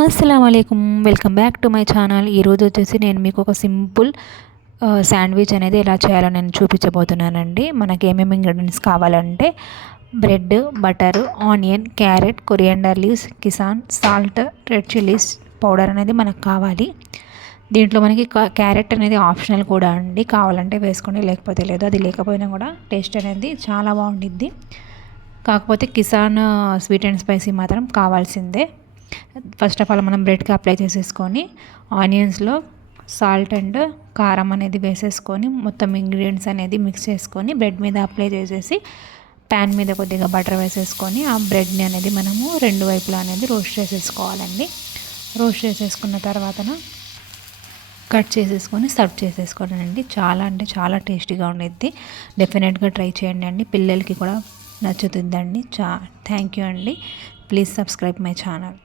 అస్సలాముఅలైకుం welcome back to my channel. ఈరోజు వచ్చేసి నేను మీకు ఒక సింపుల్ శాండ్విచ్ అనేది ఎలా చేయాలో నేను చూపించబోతున్నానండి. మనకి ఏమేమి ఇంగ్రీడియంట్స్ కావాలంటే bread, butter, onion, carrot, coriander leaves, Kisan, salt, red chillies powder అనేది మనకు కావాలి. దీంట్లో మనకి క్యారెట్ అనేది ఆప్షనల్ కూడా అండి, కావాలంటే వేసుకోండి లేకపోతే లేదు. అది లేకపోయినా కూడా టేస్ట్ అనేది చాలా బాగుండిద్ది. కాకపోతే కిసాన్ స్వీట్ అండ్ స్పైసీ మాత్రం కావాల్సిందే. ఫస్ట్ ఆఫ్ ఆల్ మనం బ్రెడ్కి అప్లై చేసేసుకొని ఆనియన్స్లో సాల్ట్ అండ్ కారం అనేది వేసేసుకొని మొత్తం ఇంగ్రీడియంట్స్ అనేది మిక్స్ చేసుకొని బ్రెడ్ మీద అప్లై చేసేసి ప్యాన్ మీద కొద్దిగా బటర్ వేసేసుకొని ఆ బ్రెడ్ని అనేది మనము రెండు వైపులా అనేది రోస్ట్ చేసేసుకోవాలండి. రోస్ట్ చేసేసుకున్న తర్వాతన కట్ చేసేసుకొని సర్వ్ చేసేసుకోవాలండి. చాలా అంటే చాలా టేస్టీగా ఉండిద్ది. డెఫినెట్గా ట్రై చేయండి అండి, పిల్లలకి కూడా నచ్చుతుందండి. థ్యాంక్ యూ అండి. Please subscribe my channel.